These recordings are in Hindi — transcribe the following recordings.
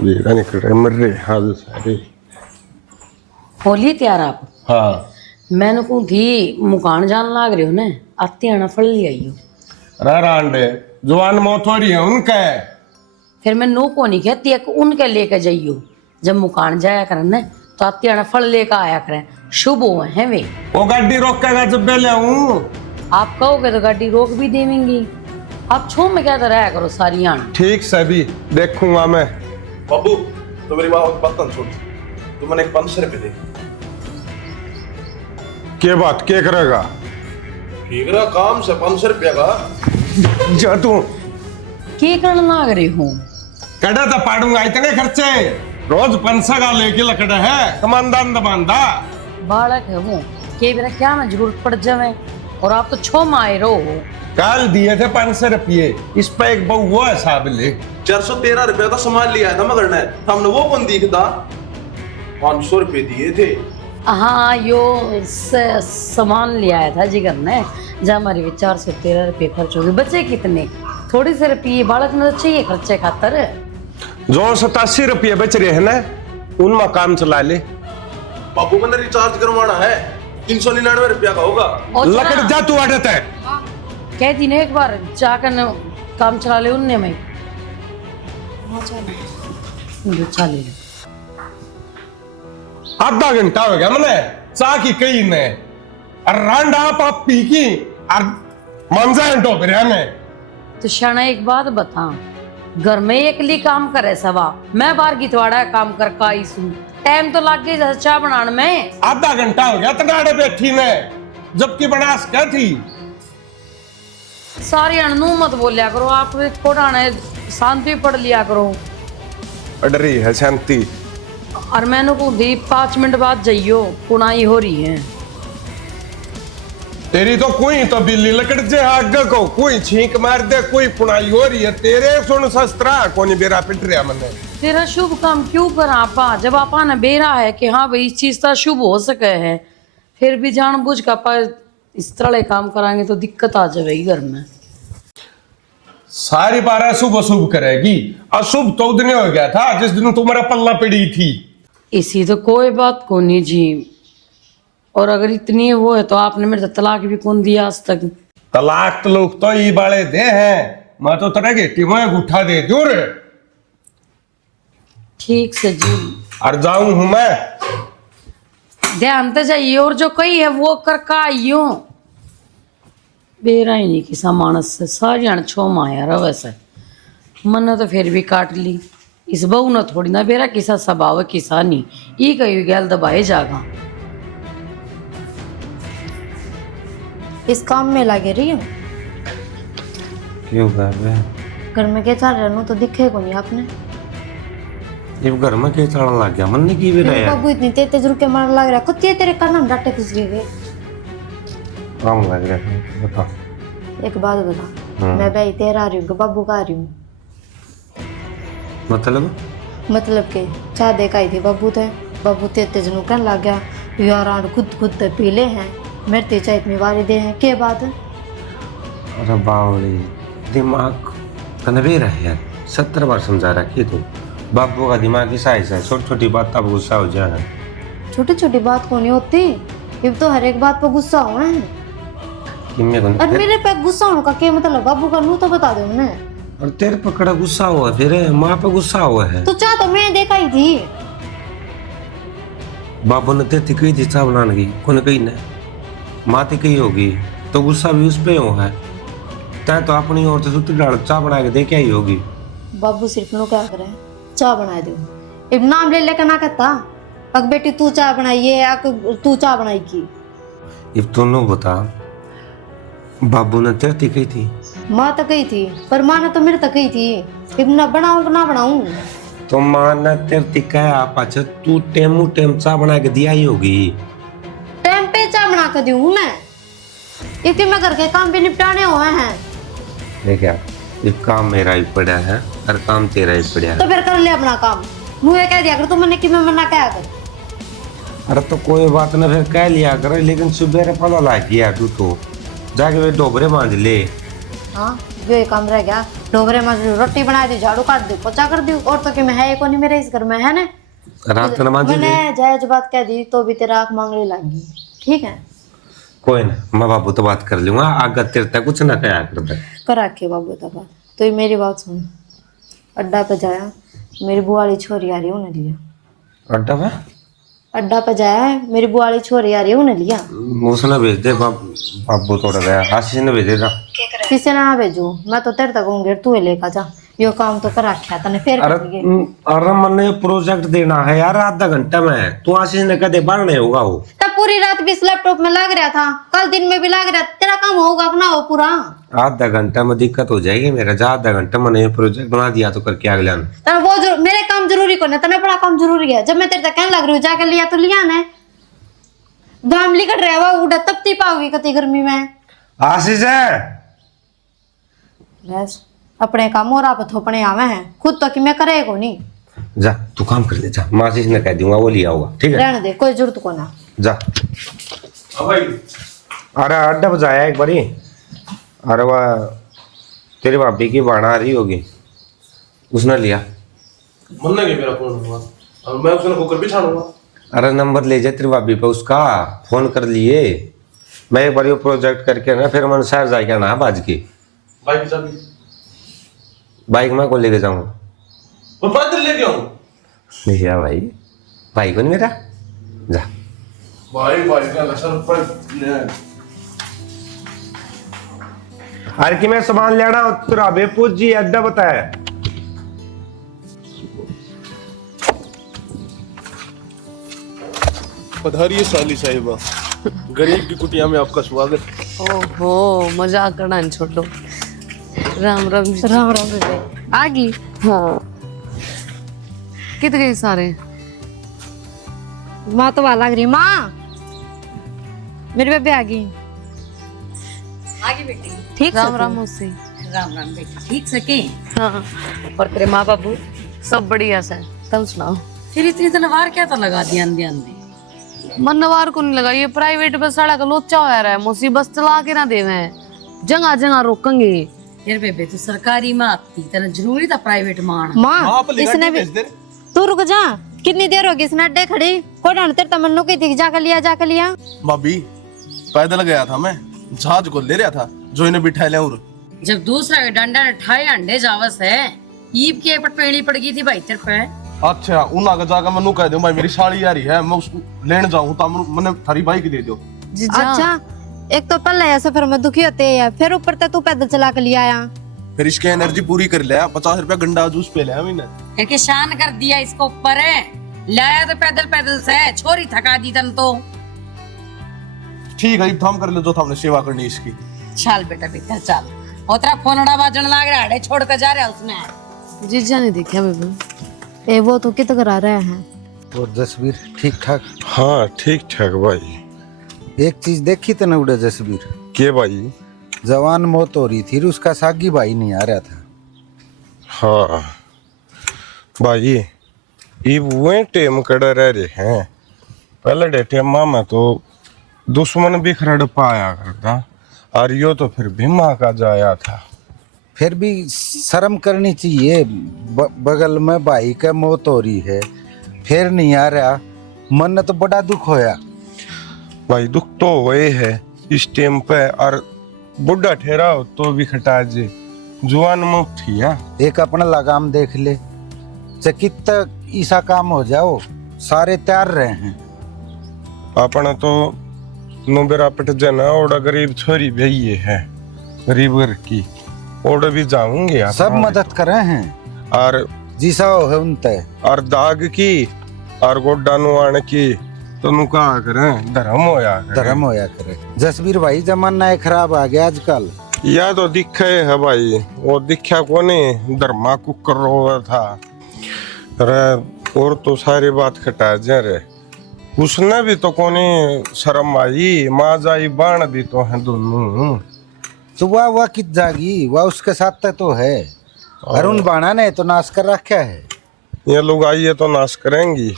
देखा नहीं कर मर रहे हाल सारे। होली तैयार आप? हाँ मैंने को थी मुकान जान लाग रहे हो ने आते आना फल ले आई हो रांडे जवान मौत हो रही है उनका है। फिर मैं नो को नहीं कहती एक उनके लेके जाइयो जब मुकान जाया करन ने तो आते आना फल लेकर आया करें शुभ हो है वे। वो गाड़ी रोकेगा जब मैं ले आऊं। आप कहोगे तो गाड़ी रोक भी देवेंगी। आप छो में क्या रहा करो सारी आना। ठीक सभी देखूंगा मैं। बाबू तो मेरी बात न छोड़, तू मैंने एक 500 रुपये दे। के बात के करेगा? ठीक रहा काम से 500 रुपया का जा तू के करना लाग रहे हो? कड़ा तो पाड़ूंगा इतने खर्चे रोज 500 का लेके लकड़ा है कमानदान दबानदा बालक है वो के बिना क्या में जरूरत पड़ जावे और आप तो छो में आए रहो। कल दिए थे 500 रुपये इस पे एक बहु वो हिसाब ले 413 रुपया का सामान लिया था मगर ने हमने वो कौन दिखता 500 रुपये दिए थे। हाँ यो सामान ले आया था जिगर ने जहाँ हमारे 413 रुपये खर्च हो गए। बचे कितने थोड़ी से रुपये बालक ने चाहिए खर्चे खातर। जो 87 रुपये बच रहे हैं ना उनमें काम चला ले। बाबू मैंने रिचार्ज करवाना है 399 रुपया का होगा। लकड़ जा तू आड़त है कह दी ना एक बार जाकर काम चला ले उनने में चल ले। आधा घंटा हो गया मैंने चाह की कही ने और रांडा आप पी की और मंजा डोबरे में। तो शाना एक बात बता घर में एकली काम करे सवा मैं बाहर गितवाड़ा काम कर का आई सू टाइम तो लग गई चाह बनाने में। आधा घंटा हो गया तनाड़े बैठी ने जबकि बनास क्या थी। सारी अणनु मत बोलिया करो आप थोड़ा ने शांति पढ़ लिया करो। पढ़ रही है शांति और मैंने को दी 5 मिनट बाद जाइयो पुनाई हो रही है। तेरी तो कोई तो बिल्ली लकड़ जे आगे को कोई छींक मार दे कोई पुनाई हो रही है तेरे सुन शस्त्रा कोनी बेरा पिट रहा मने। तेरा शुभ काम क्यों कर आपा जब आपा ने बेरा है कि हाँ भाई इस चीज का शुभ हो सके है फिर भी जानबूझ का आपा इस तरह काम कराएंगे तो दिक्कत आ जाएगी घर में। सारी बार अशुभ अशुभ करेगी अशुभ तो दिन हो गया था जिस दिन तुम्हारा पल्ला पड़ी थी। इसी तो कोई बात को नहीं जी और अगर इतनी वो है तो आपने मेरे से तलाक भी कौन दिया आज तक। तलाक तो लोग तो ये बाले दे हैं मैं तो तरह के टिमोए उठा दे दूर ठीक से जी और जाऊं हूं मैं ध्यान तो जाइए और जो कही है वो कर का आइयो बेरा ही नहीं किसा मानस से सारी अण छो माया रहा वैसे मन तो फिर भी काट ली इस बहू ने थोड़ी ना बेरा किसा स्वभाव किसा नहीं ये कही गैल दबाए जागा। इस काम में लगे रही हूँ। क्यों कर रहे हैं? घर में क्या चल रहा है तो दिखे को नहीं आपने। ये घर में क्या चलने लग गया मन की भी रहा बाबू इतनी तेज रुके मारने लग रहा कुत्ते तेरे कान डांटे कुछ गए काम लग रहा है। बता एक बात बता मैं भाई तेरा आ रही हूँ बाबू का आ रही हूँ मतलब के चाह देखा ही थी बाबू तेज नु कहने लग गया यार खुद पीले हैं मेरे ते चाह इतनी बारी दे हैं के बात है। अरे बावली दिमाग कनवे रहे यार 70 बार समझा रखी तू बाबू का दिमाग ऐसा है छोटी छोटी बात तब गुस्सा हो जाना। छोटी छोटी बात को नहीं होती अब तो हर एक बात पर गुस्सा हुआ है। और मेरे पे गुस्सा होने का क्या मतलब बाबू का मुंह तो बता दो मैंने। और तेरे पे कड़ा गुस्सा हुआ फिर माँ पे गुस्सा हुआ है तो चाह तो मैं देखा ही थी बाबू ने तेरी कही थी चाह बनाने की कौन कही ने माँ ते कही होगी तो गुस्सा भी उस पे हो है तय तो अपनी ओर से सूत्र डाल चाह बना के दे क्या ही होगी। बाबू सिर्फ नो क्या करे चाह बना दो अब नाम ले लेकर ना कहता अग बेटी तू चाह बनाइए तू चाह बनाई की अब तू नो बता बाबू ने तेरे कही थी माँ तो कही थी पर माँ ने तो मेरे तक कही थी अब ना बनाऊं ना बनाऊं तो माँ ने तेरे कहा पाछे तू टेम चाह बना के दिया ही होगी टाइम पे चाह बना कर दूं मैं इतने मैं घर के काम भी निपटाने हुए हैं। देख यार ये काम मेरा ही पड़ा है हर काम तेरा ही पड़ा है तो फिर कर ले अपना काम मुझे कह दिया कर तू मैंने कि मैं मना क्या कर। अरे तो कोई बात ना फिर कह लिया कर लेकिन सुबह पता लग गया तू तो जाके वे डोबरे बांध ले हाँ जो ये काम रह गया, डोबरे में रोटी बना दी, झाड़ू काट दी, पोछा कर दी, और तो कि मैं है कौन मेरे इस घर में, है ना? रात नमाज मैंने जायज बात कह दी तो भी तेरा आंख मांगने लगी, ठीक है? कोई ना, मैं बाबू तो बात कर लूंगा, आगे तेरे तक कुछ ना कहा करता। कर रखे बाबू तो बात, तो ये मेरी बात सुन। अड्डा पे जाया, मेरी बुआ वाली छोरी आ रही है, उन्हें लिया। अड्डा में अड्डा पे जाया है, मेरी बुआ वाली छोरी आ रही है, उन्हें लिया। उसने भेज दे, बाबू तोड़ा गया, आशीष ने भेजे था। किसी ने भेजू, मैं तो तेरे तक कहूंगी तू ही लेकर जा, यो काम तो कर रखा तने फिर अरे करेंगे। अरे मैंने प्रोजेक्ट देना है यार, आधा घंटा में, तू आशीष ने कदे बढ़ने होगा वो। तब पूरी रात भी इस लैपटॉप में लग रहा था, कल दिन में भी लग रहा, तेरा काम होगा अपना हो पूरा। आधा घंटा में दिक्कत हो जाएगी मेरा, जा आधा घंटा मैंने प्रोजेक्ट बना दिया तो करके आगे लाना। तना वो मेरे काम जरूरी कौन है, तना बड़ा काम जरूरी है। जब मैं तेरे तक कहने लग रही हूँ जाकर लिया तो लिया ना, गाम लिकट रहे हुआ उड़ा तपती पाओगी कती गर्मी में। आशीष है बस अपने काम और आप थोपने आवे हैं, खुद तो कि मैं करे को नहीं। जा तू काम कर ले, जा मैं आशीष ने कह दूंगा वो लिया होगा, ठीक है? रहने दे, कोई जरूरत को ना। जा। भाई अरे अड्डा बजाया एक बारी, अरे वह तेरी भाभी की बाणा आ रही होगी, उसने लिया। मन लगे मेरा फोन हुआ, और मैं उसने होकर भी छाड़ूंगा। अरे नंबर ले जा तेरी भाभी पे उसका, फोन कर लिए। मैं एक बार वो प्रोजेक्ट करके ना फिर मन शहर जाएगा ना बाज के। बाइक चाबी बाइक मैं को लेके जाऊंगा, मैं पैदल लेके आऊं। भैया भाई, भाई को नहीं मेरा, जा। भाई का लक्षण पर अरे कि मैं सामान लेना तेरा बे पूछ जी अड्डा बताया। पधारिए साली साहिबा, गरीब की कुटिया में आपका स्वागत। ओहो मजाक करना नहीं, छोड़ दो। राम राम जी। राम राम बेबे आ गई? हाँ। कित गए सारे? माँ तो लग रही, माँ मेरी बेबे आ गई। आगे बेटी। ठीक राम राम मौसी। राम राम बेटी, ठीक सके? हाँ, और तेरे माँ बाबू सब बढ़िया से, तुम सुनाओ। फिर इतनी तनवार क्या तो लगा दिया अंधे अंधे? मनवार को नहीं लगा, ये प्राइवेट बस सड़क लोचा हो रहा है मौसी, बस चला के ना देवे, जगह जगह रोकेंगे। फिर बेबे तू सरकारी में आती, तेरा जरूरी था प्राइवेट में आना। माँ इसने भी, तू रुक जा, कितनी देर होगी इसने अड्डे खड़ी, कोई डाल तेरे तमन्नों की थी, जाकर लिया। भाभी पैदल गया था मैं, जहाज को ले रहा था, जो इन्हें बिठा ले। और जब दूसरा के डंडा ने ठाए अंडे जावस है, ईब के पट पेड़ी पड़ गई थी भाई तेरे पे। अच्छा उन आगे जाकर मैं कह दूं भाई मेरी साड़ी आ रही है, मैं उसको लेने जाऊं तो मैंने थारी बाइक दे दो। अच्छा एक तो पल है सफर में दुखी होते हैं, फिर ऊपर तक तू पैदल चला के लिया आया। फिर इसके एनर्जी पूरी कर लिया, 50 रुपया गंडा जूस पे लिया मैंने। एक शान कर दिया इसको ऊपर है, लाया तो पैदल से, छोरी थका दी तन तो। ठीक है थाम कर ले जो थामने सेवा करनी इसकी। चल बेटा भीतर चल, और तेरा फोनड़ा बाजन लाग रहा है, छोड़ कर जा रहा है उसने। जीजा ने देखा बेबे? ए वो तो कित करा रहे हैं। और जसवीर ठीक ठाक? हाँ ठीक ठाक भाई। एक चीज देखी तो उड़े जसवीर, के भाई? जवान मौत हो रही थी, उसका सागी भाई नहीं आ रहा था। हाँ भाई, ये वो टेम कड़े रह रहे हैं, पहले डे टेम में तो दुश्मन भी खरड़ पाया करता, और यो तो फिर भीमा का जाया था। फिर भी शर्म करनी चाहिए, बगल में भाई का मौत हो रही है, फिर नहीं आ रहा, मन में तो बड़ा दुख होया। भाई दुख तो हुए है इस टाइम पे, और बुढ़ा ठहरा हो तो भी खटा जे, जुआन में उठी है। एक अपना लगाम देख ले, चकित तक ऐसा काम हो जाओ, सारे तैयार रहे हैं। अपना तो नुबेरा पट जना, और गरीब छोरी भैये है, गरीब घर की, और भी जाऊंगे सब मदद कर रहे हैं, और जिसा हो है उन तय, और दाग की और गोड्डा नुआन की तो नुका करें, धर्म होया करे। धर्म होया करे। जसवीर भाई जमाना है खराब आ गया आजकल। या तो दिखे है भाई, वो दिखा को नहीं, धर्मा कुकर रो था रे, और तो सारी बात खटा जे रे, उसने भी तो कोनी शर्म आई, माँ जाई बाण भी तो है दोनों। तो वह कित जागी, वह उसके साथ तो है, अरुण बाणा ने तो नाश कर रखा है। ये लुगाई ये तो नाश करेंगी।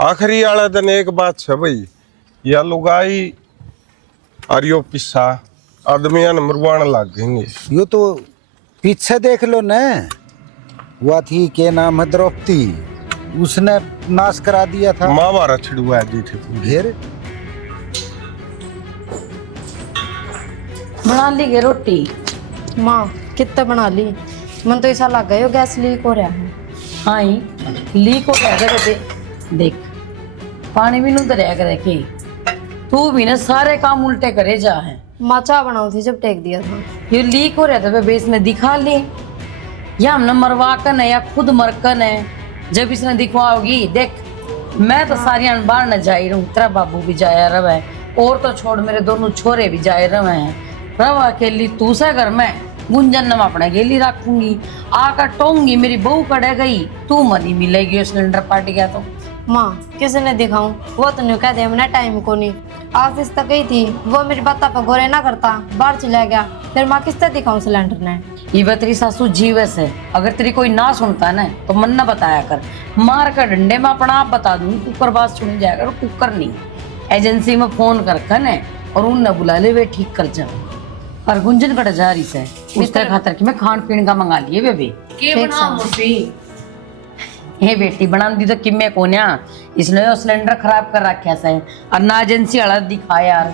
आखिरी वाला दिन एक बात है भाई, या लुगाई और यो पिस्सा आदमी मरवाने लग गए। यो तो पीछे देख लो न, वो थी के नाम है द्रौपदी, उसने नाश करा दिया था। महाभारत छिड़वा दी थी पूरी। फिर बना ली गई रोटी? माँ कितना बना ली, मन तो ऐसा लग गया गैस लीक हो रहा है। हाँ ही लीक हो गया बेटे। देख पानी भी नहीं दरिया करे के, तू भी ना सारे काम उल्टे करे जा है। माँ चाय बनाऊ थी जब टेक दिया था। ये लीक हो रहा था बेबे, इसने दिखा ले, या हमने मरवाकन है या खुद मरकन है। जब इसने दिखवाओगी देख, मैं तो सारी अनबार न जाई रहूं, तेरा बाबू भी जाया रहा है, और तो छोड़ मेरे दोनों छोरे भी जाए रहे हैं। रवा अकेली तू से घर में गुंजन न अपने गेली रखूंगी, आकर टोंगी मेरी बहू कड़े गई, तू मनी मिलेगी सिलेंडर पाट गया तो। माँ किसी ने दिखाऊं, वो तो नहीं कह दे मैंने टाइम को नहीं। आज इस तक गई थी, वो मेरी बात पर गोरे ना करता, बाहर चला गया, फिर माँ किससे दिखाऊं सिलेंडर ने। ये तेरी सासू जीवस है, अगर तेरी कोई ना सुनता ना तो मन न बताया कर, मार कर डंडे में अपना आप बता दूंगी, कुकर बात सुन जाएगा। और कुकर नहीं, एजेंसी में फोन कर कन है और उन बुला ले, वे ठीक कर जाओ। और गुंजन कट जा रही से उसके खातर कि मैं खान पीन का मंगा लिए बेबी के बना मुर्सी। हे बेटी बना दी तो किम्मे कोन्या, इसने तो सिलेंडर खराब कर रखा से, और ना एजेंसी वाला दिखा यार,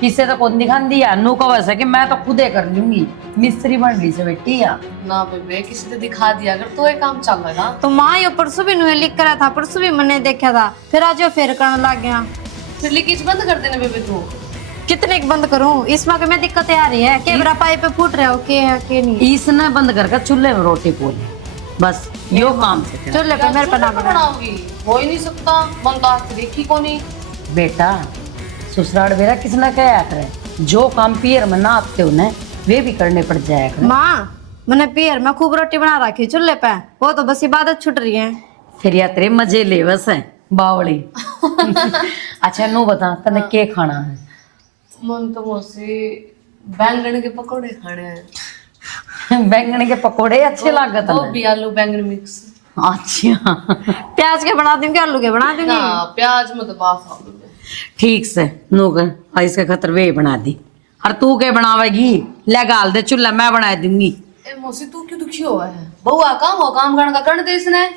किससे तो कौन दिखा दिया नू का वैसा कि मैं तो खुदे कर लूंगी, मिस्त्री बन रही से बेटी या ना बेबे, किसी ने दिखा दिया अगर तो ये काम चल रहा। तो माँ ये परसों भी नुए लिख करा था, परसों भी मैंने देखा था, फिर आज वो फेर करने लग गया। फिर लीकेज बंद कर देना बेबे तू। कितने एक बंद करूं, इसमें के में दिक्कतें आ रही है, कैमरा पाइप पे फूट रहा हो के है के नहीं। इसने बंद करके चूल्हे में रोटी पोली, बस यो काम से तेरा। चल पे मेरे पना बना बनाओगी, हो ही नहीं सकता, मन तो आज देखी को नहीं। बेटा ससुराल बेरा किसने कहा करे, जो काम पियर में ना आते हो ना वे भी करने पड़ जाया करे। माँ मैंने पियर में खूब रोटी बना रखी चूल्हे पे, वो तो बस इबादत छुट रही है। फिर या तेरे मजे ले बस है बावली। अच्छा नो बता तने के खाना है? मन तो मोसे बैंगन के पकौड़े खाने हैं। बैंगन के पकोड़े अच्छे लागत वो है। भी आलू बैंगन मिक्स। अच्छा प्याज के बना दूंगी, आलू के बना दूंगी। ना प्याज में तो बात आलू में। ठीक से नो कर इसके खतर वे बना दी, और तू के बनावेगी ले गाल दे चूल्हा मैं बना दूंगी। ए मोसे तू क्यों दुखी हुआ है? बहुआ काम हो, काम करने का करने दे इसने।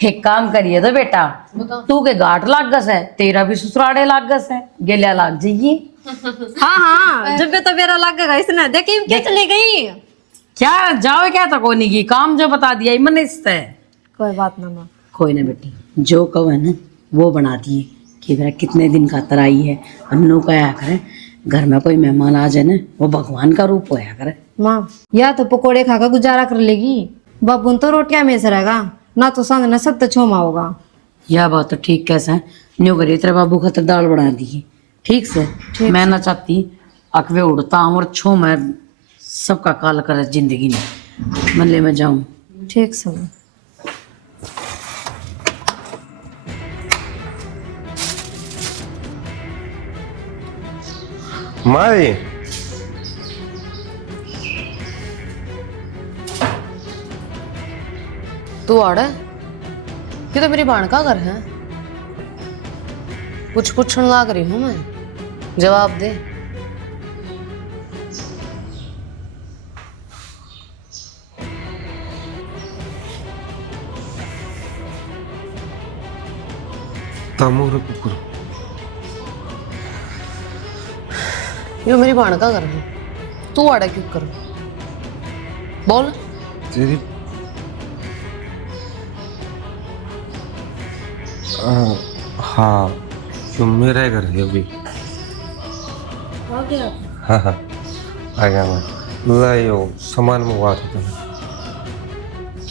एक काम करिए तो बेटा, बता। तू के गांठ लाग गस है, तेरा भी ससुराड़े लाग गस है, गेलिया लाग जाएगी। हाँ हाँ जब भी तो मेरा लगेगा इसने, देखी क्या चली गई। क्या जाओ क्या तो कोनी की काम जो बता दिया ही मन इससे। कोई बात ना माँ। कोई ना बेटी, जो कहो है ना वो बना दिए कि मेरा कितने दिन का तराई है, हम लोग कहा करे घर में कोई मेहमान आ जाए ना वो भगवान का रूप होया करे। माँ या तो पकोड़े खाकर गुजारा कर लेगी, बाबू तो रोटियां में से रहेगा, ना तो सांझ ना सब तो छोमा होगा। यह बात तो ठीक कैसे है, न्यू करिए तेरे बाबू खातर दाल बना दी ठीक से। मैं ना चाहती अकवे उड़ता हूँ और छो मैं सबका काल करे जिंदगी में, मल्ले में जाऊं। ठीक से माँ। माई तू आड़ा ये तो मेरी बहन का घर है, कुछ पूछने लाग रही हूँ मैं, जवाब दे। तमोर कुकुर ये मेरी बहन का घर है, तू आड़ा क्यों कर? बोल। तेरी हाँ क्यों मेरा घर है अभी। आ गया हाँ हाँ आ गया मैं, लायो सामान मंगवा देता हूँ।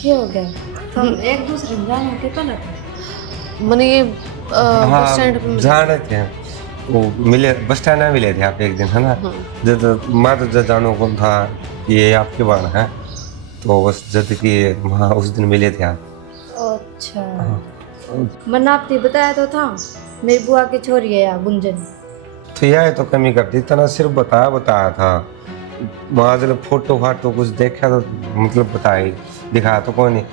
क्या हो गया? हम एक दूसरे में जाने के तो लगे। मैंने ये बस स्टैंड पे जाने थे वो मिले, बस स्टैंड में मिले थे आप एक दिन है ना। जब मैं तो जानो कौन था ये आपके बार है, तो बस जब कि वहाँ उस दिन मिले थे आप। अच्छा मैंने आपने बताया तो था, मेरी बुआ की छोरी है यार गुंजन। तो यह तो कमी करती तना, सिर्फ बताया था वहाँ जब फोटो फाटो कुछ देखा तो मतलब बताई दिखाया तो कोई नहीं।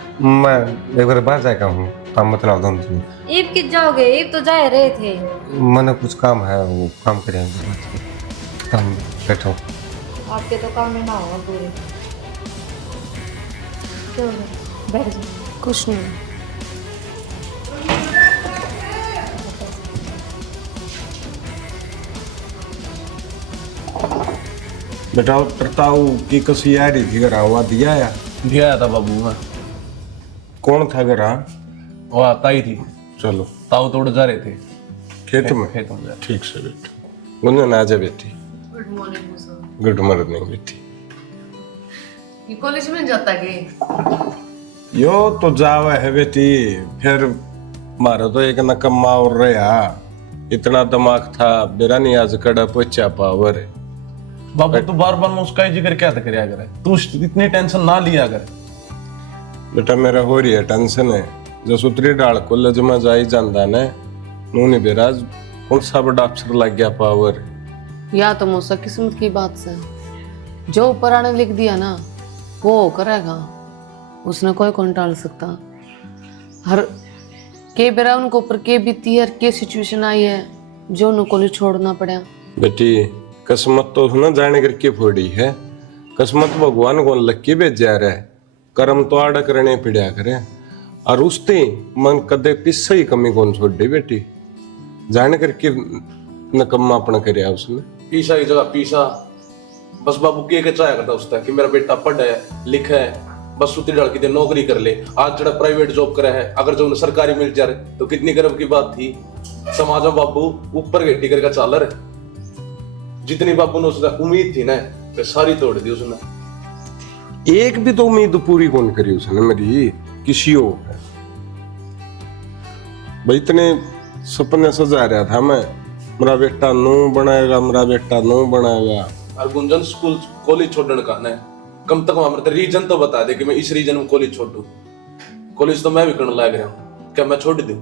मैं एक बार बाहर जाएगा हूँ तब मतलब दो दिन ईब किस जाओगे? ईब तो जा रहे थे। मैंने कुछ काम है वो काम करेंगे तब बैठो। आपके तो काम में ना होगा पूरे। क्यों हो गया? बैठ जाओ। कुछ नहीं। बेटा प्रताऊ की कसी आ रही थी घर हुआ दिया या दिया था बाबू मैं। कौन था घर? वो आता ही थी, चलो ताऊ तोड़ जा रहे थे खेत में। खेत में जा। ठीक से बेटा, गुंजन आ जा बेटी। Good morning sir. Good morning बेटी। ये कॉलेज में जाता के? यो तो जावा है बेटी, फिर मारो तो एक नकम्मा और रहा। इतना दिमाग था मेरा नहीं आज कड़ा पोचा पावर। बाबू तू बार बार उसका ही जिक्र क्या करया करे, तू इतनी टेंशन ना लिया करे। बेटा मेरा हो रही है टेंशन है, जो सुतरी डाल कॉलेज में जाई जांदा ने नूनी बेराज कौन सा बड़ा अफसर लग गया पावर। या तो मौसा किस्मत की बात से, जो ऊपर ने लिख दिया ना वो करेगा, उसने कोई कौन टाल सकता। हर के बेरा उनको ऊपर के बीती है, के सिचुएशन आई है जो उनको कॉलेज छोड़ना पड़ा। बेटी किस्मत तो ना जाने करके फोड़ी है, किस्मत भगवान को लग के भेजा रहा है, कर्म तो आड़ा करने पड़ा करे। और उसते मन कदे पिस्सा ही कमी कौन छोड़ दी बेटी, जाने करके नकम्मा अपना करया उसने। पीसा की जगह पीसा, बस बाबू के चाहे करता उसका कि मेरा बेटा पढ़ है लिखा है, बस सुतरी डाल के नौकरी कर ले। आज जरा प्राइवेट जॉब करे है, अगर जो उन्हें सरकारी मिल जाए तो कितनी गर्व की बात थी। समाज में बाबू ऊपर गेटी करके चाल रहे, जितनी बाबू ने उसने उम्मीद थी ना वे सारी तोड़ दी उसने। एक भी तो उम्मीद पूरी कौन करी उसने मेरी किसी हो। भाई इतने सपने सजा रहा था मैं, मेरा बेटा नू बनाएगा, मेरा बेटा नू बनाएगा। और गुंजन स्कूल कॉलेज छोड़ने का ना कम तक हमारे रीजन तो बता दे कि मैं इस रीजन में कॉलेज छोड़ दूं। कॉलेज तो मैं भी करने लग रहा हूँ, क्या मैं छोड़ दूं?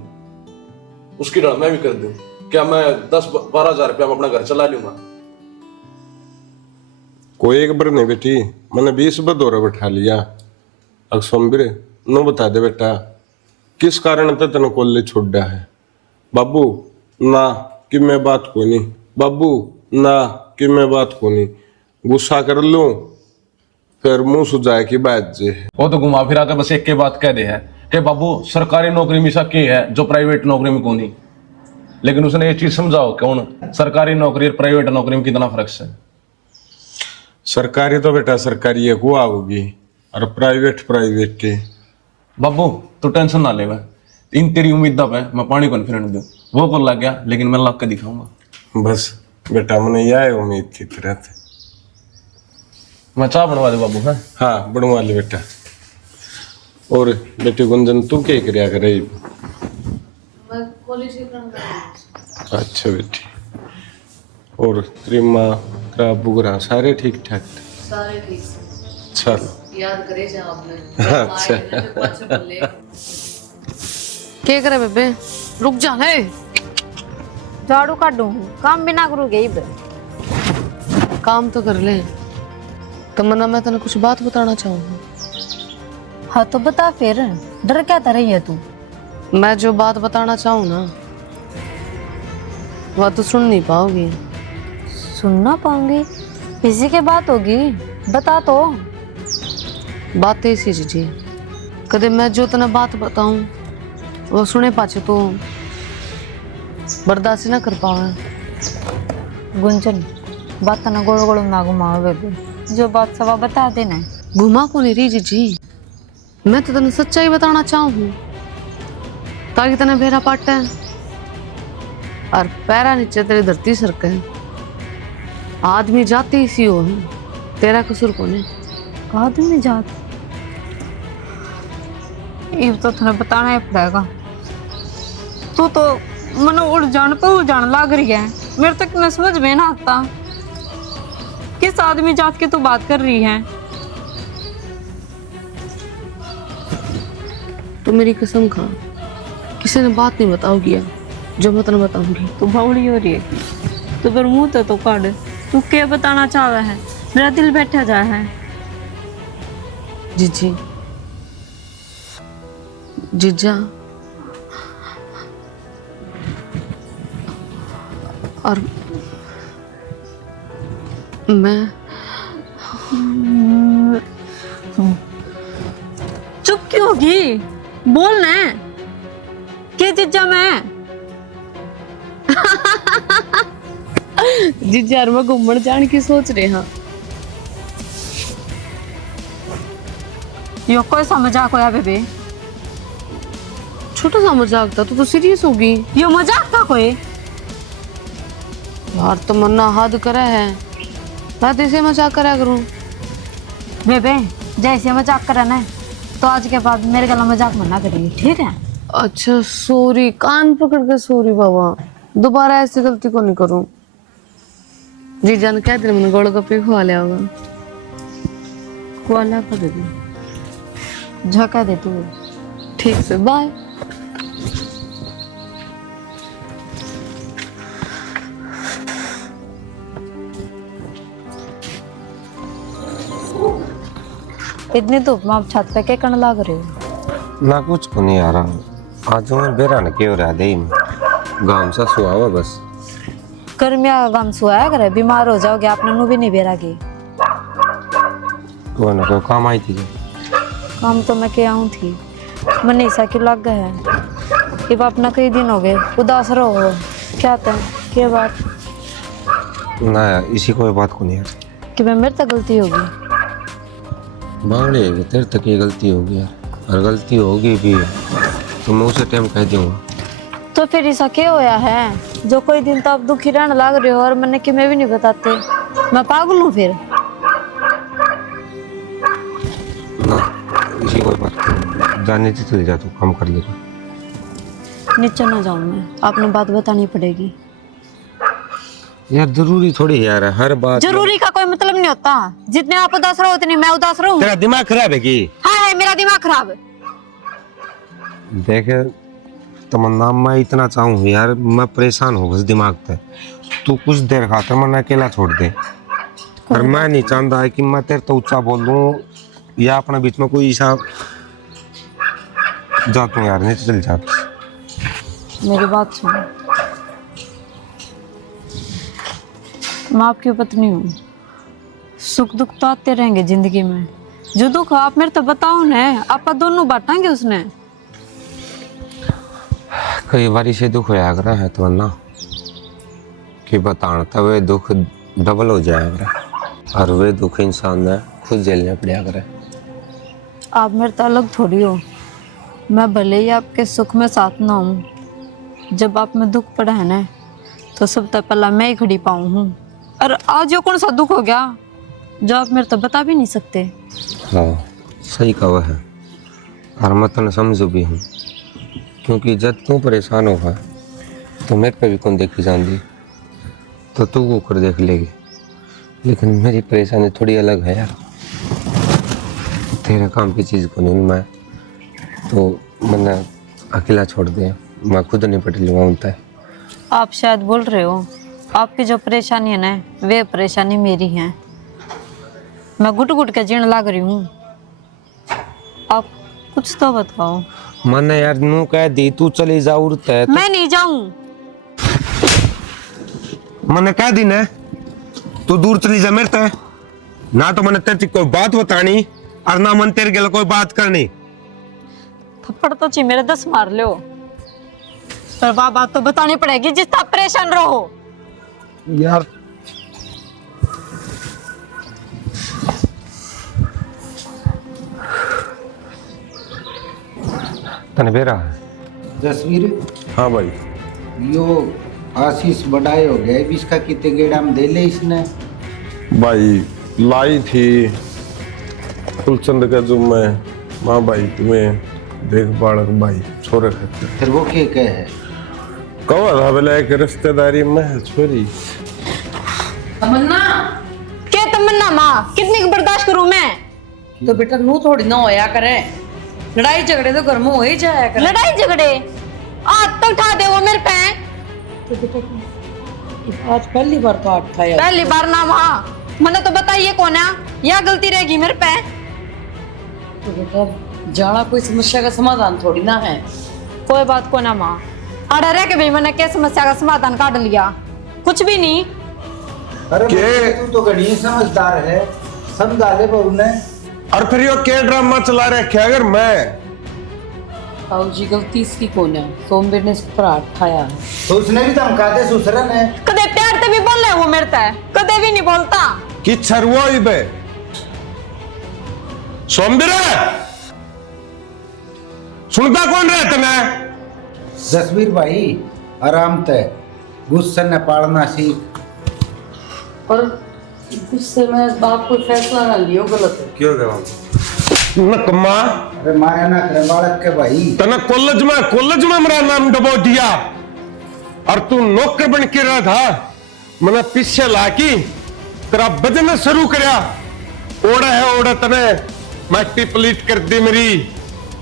उसकी डाल मैं भी कर दूं? क्या मैं 10-12 हजार रुपया में अपना घर चला लूंगा? कोई एक बार नहीं बेटी, मैंने 20 बदौरा बैठा लिया। अब सोमबिर नो बता दे बेटा किस कारण ते तेन कॉलेज छोड़ा है। बाबू ना कि मैं बात को नहीं, बाबू ना कि मैं बात को नहीं, गुस्सा कर लूं फिर मुंह सुझाए की बात जे। वो तो घुमा फिरा के बस एक के बात कह दे है कि बाबू सरकारी नौकरी में ऐसा क्या है जो प्राइवेट नौकरी में को नहीं। लेकिन उसने ये चीज समझाओ कौन सरकारी नौकरी और प्राइवेट नौकरी में कितना फर्क है। सरकारी तो बेटा सरकारी एक हुआ होगी और प्राइवेट प्राइवेट के। बाबू तू टेंशन ना ले, इन तेरी उम्मीद पे मैं पानी को फिरन दूं, वो को लग गया लेकिन मैं लग के दिखाऊंगा। बस बेटा मैंने यह उम्मीद थी तेरे से। मैं चाय बनवा दे बाबू है। हाँ बनवा ले बेटा। और बेटी गुंजन तू क्या करया करे? मैं कॉलेज ही करना। अच्छा बेटी, और तेरी माँ का बुगरा सारे ठीक ठाक? सारे ठीक से। चलो याद करे जा आपने। अच्छा। क्या करे बेबे, रुक जा है। झाड़ू काटू काम भी ना करूँगी इब। काम तो कर ले। तमन्ना मैं तेने कुछ बात बताना चाहूंगा। हाँ तो बता फिर, डर क्या था रही है तू? मैं जो बात बताना चाहूँ ना वह तो सुन नहीं पाओगी। सुनना पाऊंगी? किसी के बात होगी, बता तो। बात ऐसी जी, कदे मैं जो तना बात बताऊं वो सुने पाचे तो बर्दाश्त ना कर पावे। गुंजन बात ना गोड़ गोड़ ना घुमाओ बेबे, जो बात सवा बता देना। घुमा को नहीं रही जी, मैं तो तने सच्चाई बताना चाहूँ ताकि तने बेरा पाटे और पैरा नीचे तेरी धरती सरके। आदमी जाति इसी हो, तेरा कसूर कौन है? आदमी जात ये तो तुम्हें बताना ही पड़ेगा। तू तो मन उड़ जान पे उड़ जान लाग रही है, मेरे तक मैं समझ में ना आता किस आदमी जात की तू बात कर रही है। तो मेरी कसम खा किसी ने बात नहीं बताओगी जो मैं तेने बताऊंगी। तू बावड़ी हो रही है तो फिर मुंह तो काट, तू क्या बताना चाह रहा है? मेरा दिल बैठा जा है। जीजी जीजा और मैं चुप क्यों होगी? बोल ना, के जीजा मैं? जीजा यार मैं घूमने जाने की सोच रहे हाँ। यो कोई सा मजाक होया बेबे? छोटा सा मजाक था, तू तो सीरियस होगी। यो मजाक था कोई? यार तमन्ना हद करे है, मैं तो इसे मजाक करा करूं। बेबे जैसे मजाक करा ना, तो आज के बाद मेरे गला मजाक मना करेंगे, ठीक है? अच्छा सॉरी, कान पकड़ के सॉरी बाबा, दोबारा ऐसी गलती को नहीं करूं। जीजा ने कह दिया मैंने गोलगप्पे खवा लिया होगा। कोला कर दे, झका दे तू। ठीक से बाय। इतनी धूप में आप छत पे क्या करने लग रहे हो? ना कुछ को नहीं आ रहा, आज मैं बेरा न क्यों रहा दे गांव सा सुहावा बस। गर्मिया गम सुहाया करे, बीमार हो जाओगे आपने नु भी नहीं बेरागी। कोई ना कोई काम आई थी। काम तो मैं क्या आऊँ थी, मन ऐसा क्यों लग गया है? ये अपना कई दिन हो गए उदास रहो, क्या था क्या बात? ना यार इसी कोई बात को नहीं यार। कि मैं मेरे तक गलती होगी? बावड़े तेरे तक ये गलती होगी यार, और गलती होगी भी तो मैं उसे टाइम कह दूंगा। तो फिर ऐसा क्या होया है जो कोई दिन तो आप दुखी रहने लग रहे हो और मैंने कि मैं भी नहीं बताते? मैं पागल हूँ फिर? ना इसी कोई बात को जाने से चले जा, तू काम कर लेगा। नीचे ना जाऊँ मैं, आपने बात बतानी पड़ेगी। यार जरूरी थोड़ी है यार हर बात। जरूरी का कोई मतलब नहीं होता, जितने आप उदास रहो उतनी मैं उदास रहूं। तेरा दिमाग खराब है कि? हाँ है मेरा दिमाग खराब है। देख तमन्ना मैं इतना चाहूँ यार, मैं परेशान हूँ बस दिमाग पे। तू कुछ देर खातर मैं अकेला छोड़ दे, पर मैं नहीं चाहता है कि मैं तेरे तो ऊंचा बोल दूँ या अपने बीच में कोई ऐसा जाता हूँ यार, नहीं चल जा। मेरी बात सुनो, मैं आपकी पत्नी हूँ, सुख दुख तो आते रहेंगे जिंदगी में। जो दुख आप मेरे तो बताओ ना, आप दोनों बांटेंगे उसने। कई बार इसे दुख होया करा है तो ना कि बताना तब वे दुख डबल हो जाएगा, और वे दुख इंसान ने खुद झेलने पड़ा करे। आप मेरे तो अलग थोड़ी हो, मैं भले ही आपके सुख में साथ ना हूँ, जब आप में दुख पड़ा है ना तो सबसे पहला मैं ही खड़ी पाऊँ हूँ। और आज यो कौन सा दुख हो गया जो आप मेरे तो बता भी नहीं सकते? हाँ सही कहा है, और मैं तो समझू भी हूँ, क्योंकि जब तू परेशान होगा तो मेरे पे भी कौन देखी जाती, तो तू को कर देख लेगी। लेकिन मेरी परेशानी थोड़ी अलग है यार, तेरे काम की चीज़ को नहीं, मैं तो मैंने अकेला छोड़ दिया, मैं खुद नहीं पट लूँगा उनसे। आप शायद बोल रहे हो आपकी जो परेशानी है ना वे परेशानी मेरी है, मैं घुट घुट के जीने लग रही हूँ। आप कुछ तो बताओ। मैंने यार नू कह दी तू चली जा उड़ता है, मैं नहीं जाऊं। मैंने कह दी ना तू दूर चली जा मेरे से, ना तो मैंने तेरी कोई बात बतानी और ना मन तेरे गल कोई बात करनी। थप्पड़ तो ची मेरे 10 मार लो, पर वह बात तो बतानी पड़ेगी जिससे आप परेशान रहो। यार तने बेरा तस्वीर हाँ भाई। यो आशीष बढ़ाए हो गया, भी इसका कितने गेड़ा में दे ले इसने। भाई लाई थी फुलचंद का जो मैं माँ भाई तुम्हें देख बालक भाई छोरे खाते फिर वो क्या है? कवा था बोला एक रिश्तेदारी में है छोरी। तमन्ना क्या तमन्ना माँ, कितनी बर्दाश्त करूं मैं? तो बेटा नू थोड़ी ना होया करे, लड़ाई झगड़े तो घर में हो ही जाया करे। लड़ाई झगड़े आज तक उठा दे वो मेरे पे। तो बेटा आज पहली बार तो आठ था यार। पहली बार ना माँ, मैंने तो बताइए कौन है, या गलती रहेगी मेरे पे? तो बेटा जाना कोई समस्या का समाधान थोड़ी ना है। कोई बात को ना माँ, अरे रह के भी मैंने क्या समस्या का समाधान काट लिया? कुछ भी नहीं। अरे के- तू तो घड़ी समझदार है, समझा ले बहू ने। और फिर यो क्या ड्रामा चला रखे अगर मैं ताऊ जी गलती इसकी कौन है? सोमवीर ने इसके ऊपर हाथ उठाया है। तो उसने भी धमका दे ससुर ने। कदे प्यार ते भी बोले वो मेरे ते, कदे भी नहीं बोलता। कि छरुआ इबे सोमवीर सुनता कौन रहे तने? जसवीर भाई आराम ते गुस्से न पालना सीख। और गुस्से में बाप कोई फैसला ना लियो गलत है। क्यों गया नकमा अरे मारे ना करे बालक के भाई। तने कॉलेज में मेरा नाम डबो दिया और तू नौकर बन के रहा था। मैंने पीछे लाकी तेरा बजन शुरू करया। ओड़ा है ओड़ा तने मट्टी प्लीट कर दी मेरी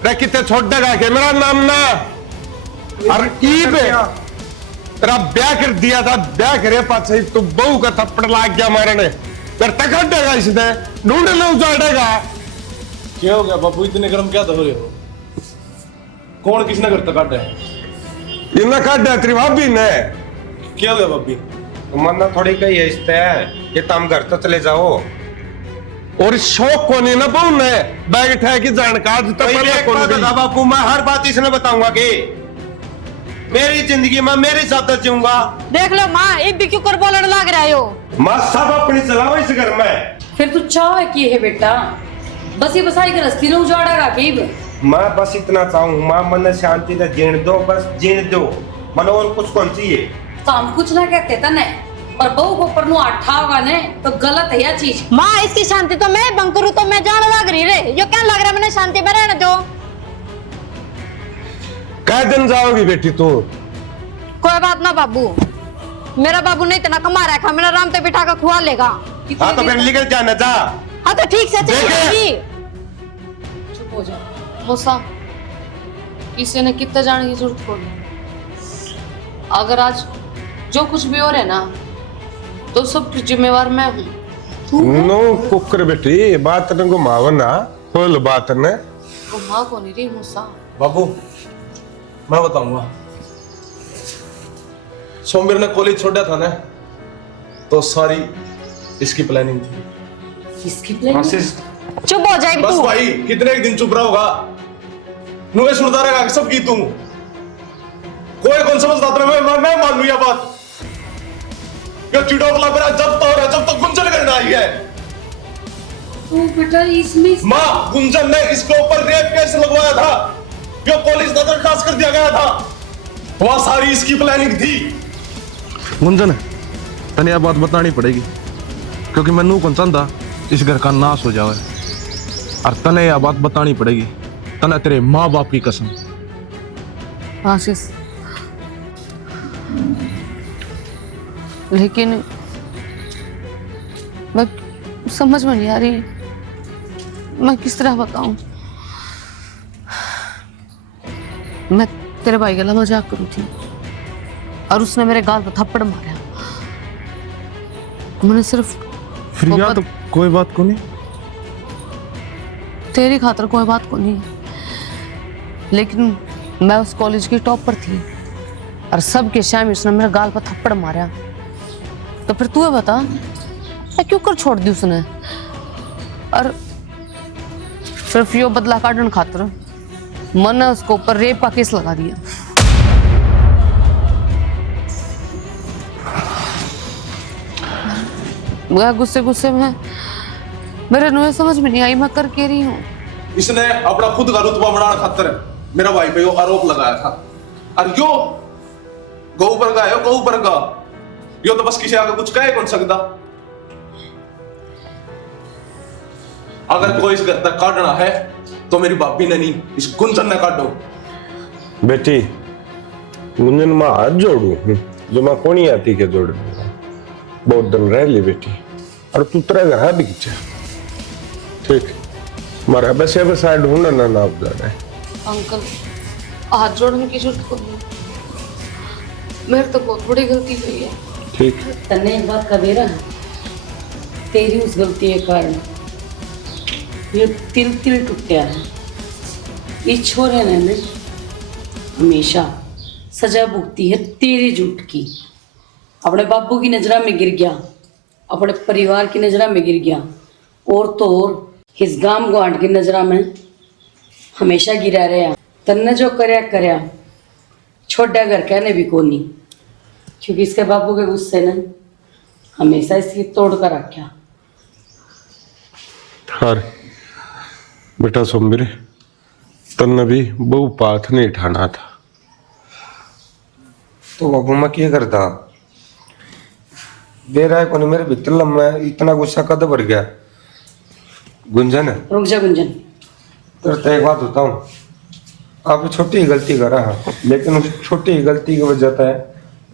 रे किते छोड़ देगा के मेरा नाम ना। और ईब तेरा ब्याह कर दिया था। ब्याह करे पाछे तू बहू का थप्पड़ लाग गया मारने। फिर तक हटेगा इसने ढूंढ ले उजाड़ेगा। क्या हो गया बाबू, इतने गर्म क्या तो हो रहे हो? कौन किसने घर तक काटा है? इन्हें काट दिया तेरी भाभी ने। क्या हो गया भाभी? मरना थोड़ी कही है इसते ये तुम घर तो चले जाओ। और शौक को नहीं ना बहू ने बैग उठाया कि जानकार तो बापू मैं हर बात इसने बताऊंगा कि मेरी जिंदगी में मेरे साथ जीऊंगा। देख लो माँ, ये भी क्यों कर बोलने लग रहा हो? माँ सब अपनी चलाओ इस घर में। फिर तू चाहे की है बेटा? बस ये बसाई गृहस्थी ने उजाड़ेगा की? मैं बस इतना चाहूँ माँ मन शांति से जीण दो, बस जीण दो। मन और कुछ कौन चाहिए? तो हम कुछ ना कहते तने पर बहू को ऊपर नु आठा होगा ने तो गलत है यह चीज। माँ इसकी शांति तो मैं भंग करूँ तो मैं जाने लग रही रे। यो क्या लग रहा है मैंने शांति में रहने दो। कै दिन जाओगी बेटी तू? कोई बात ना बाबू, मेरा बाबू नहीं इतना कमा रखा, मेरा राम पे बिठा कर खुआ लेगा। हाँ तो फिर निकल जाना जा। हाँ तो ठीक से चलिए। चुप हो जा। मौसा किसी ने कितना जाने की जरूरत कोई। अगर आज जो कुछ भी हो रहा है ना तो सब जिम्मेवार मैं हूँ। नो कुकर बेटी बात न घुमावना खोल बात ने। वो माँ को नहीं रही मौसा। बाबू मैं बताऊंगा। सोमवीर ने कॉलेज छोड़ा था ना तो सारी इसकी प्लानिंग थी। किसकी प्लानिंग? चुप हो जाए बस तू। भाई कितने एक दिन चुप रहोगा? नुए सुनता रहेगा सब की तुम। कोई कौन समझता था? मैं मान लू यह बात। ये चिड़ोकला मेरा जब तो हो रहा है जब तक गुंजन करना आई है। तू बेटा इसमें माँ गुंजन ने इसके ऊपर रेप केस लगवाया था। जो पुलिस ने दरखास्त कर दिया गया था। वह सारी इसकी प्लानिंग थी। गुंजन तने यह बात बतानी पड़ेगी क्योंकि मैं नू कौन चाहता इस घर का नाश हो जाए। और तने यह बात बतानी पड़ेगी। तने तेरे माँ बाप की कसम। आशीष लेकिन मैं समझ में नहीं आ रही मैं किस तरह बताऊं। मैं तेरे भाई गला मजाक करी थी और उसने मेरे गाल पर थप्पड़ मारा। मैंने सिर्फ फिर या तो कोई बात को नहीं। तेरी खातर कोई बात को नहीं, लेकिन मैं उस कॉलेज की टॉप पर थी और सबके सामने उसने मेरे गाल पर थप्पड़ मारा। तो फिर तू बता मैं क्यों कर छोड़ दी उसने? और सिर्फ यो बदला काटने खातर मैंने उसको ऊपर रेप का केस लगा दिया। मैं गुस्से में मेरे नुए समझ में नहीं आई मैं कर के रही हूँ। इसने अपना खुद का रुतबा बढ़ाने खातर मेरा भाई पे यो आरोप लगाया था। और यो गऊ पर का गऊ पर का यो तो बस किसी आगे कुछ कह कौन सकता। अगर कोई इस घर तक काटना है तो मेरी भाभी ने नहीं इस गुंजन ने काटो। बेटी गुंजन माँ हाथ जोड़ू जो माँ कोनी आती के जोड़ बहुत दिन रह ली बेटी। और तू तेरा घर भी खींचा ठीक मारा बस ये बस ढूंढना ना आप जा रहे। अंकल हाथ जोड़ने की जरूरत को नहीं, मेरे तो बहुत बड़ी गलती हुई है। ठीक तन्ने एक बात कह रहा है तेरी उस गलती के कारण ये तिल तिल टूटा है। इस छोरे ने हमेशा सजा भुगती है तेरी झूठ की। अपने बापू की नजरा में गिर गया, अपने परिवार की नजरा में गिर गया और तो और इस गांव गुआंढ की नजरा में हमेशा गिरा रहा। तन्ने जो करया छोटा घर कहने भी कोनी, क्योंकि इसके बापू के गुस्से ने हमेशा इसकी तोड़ कर रखा। अरे बेटा सोमबीर, तन्ने भी बहु पाथ नहीं ठाना था। तो बाबू मैं क्या करता, बेरा को मेरे भीतर लम्बा इतना गुस्सा कद बढ़ गया। गुंजन रुक जा गुंजन, तो एक बात होता हूँ, आप छोटी ही गलती कर रहा है, लेकिन उस छोटी ही गलती की वजह से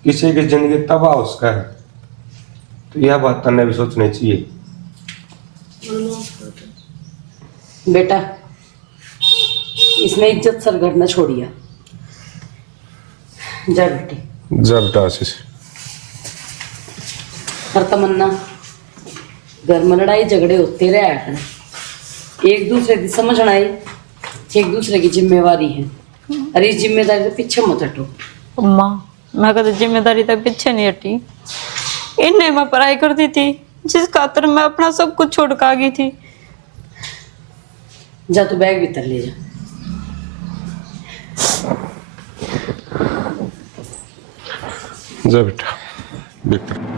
किसी की जिंदगी तबाह उसका है। तो यह बात तन्ने भी सोचनी चाहिए। बेटा इसने इज्जत सर घर न छोड़िया। जा बेटी, जा बेटा आशीष। हर तमन्ना घर में लड़ाई झगड़े होते रहे हैं, एक दूसरे की समझ आई, एक दूसरे की जिम्मेवारी है। अरे इस जिम्मेदारी से पीछे मत हटो। अम्मा मैं कभी जिम्मेदारी तक पीछे नहीं हटी। इन्हें मैं पढ़ाई करती थी जिस खातर मैं अपना सब कुछ छोड़ कर आ गई थी। जा तू बैग भीतर ले जा। जा बेटा भीतर।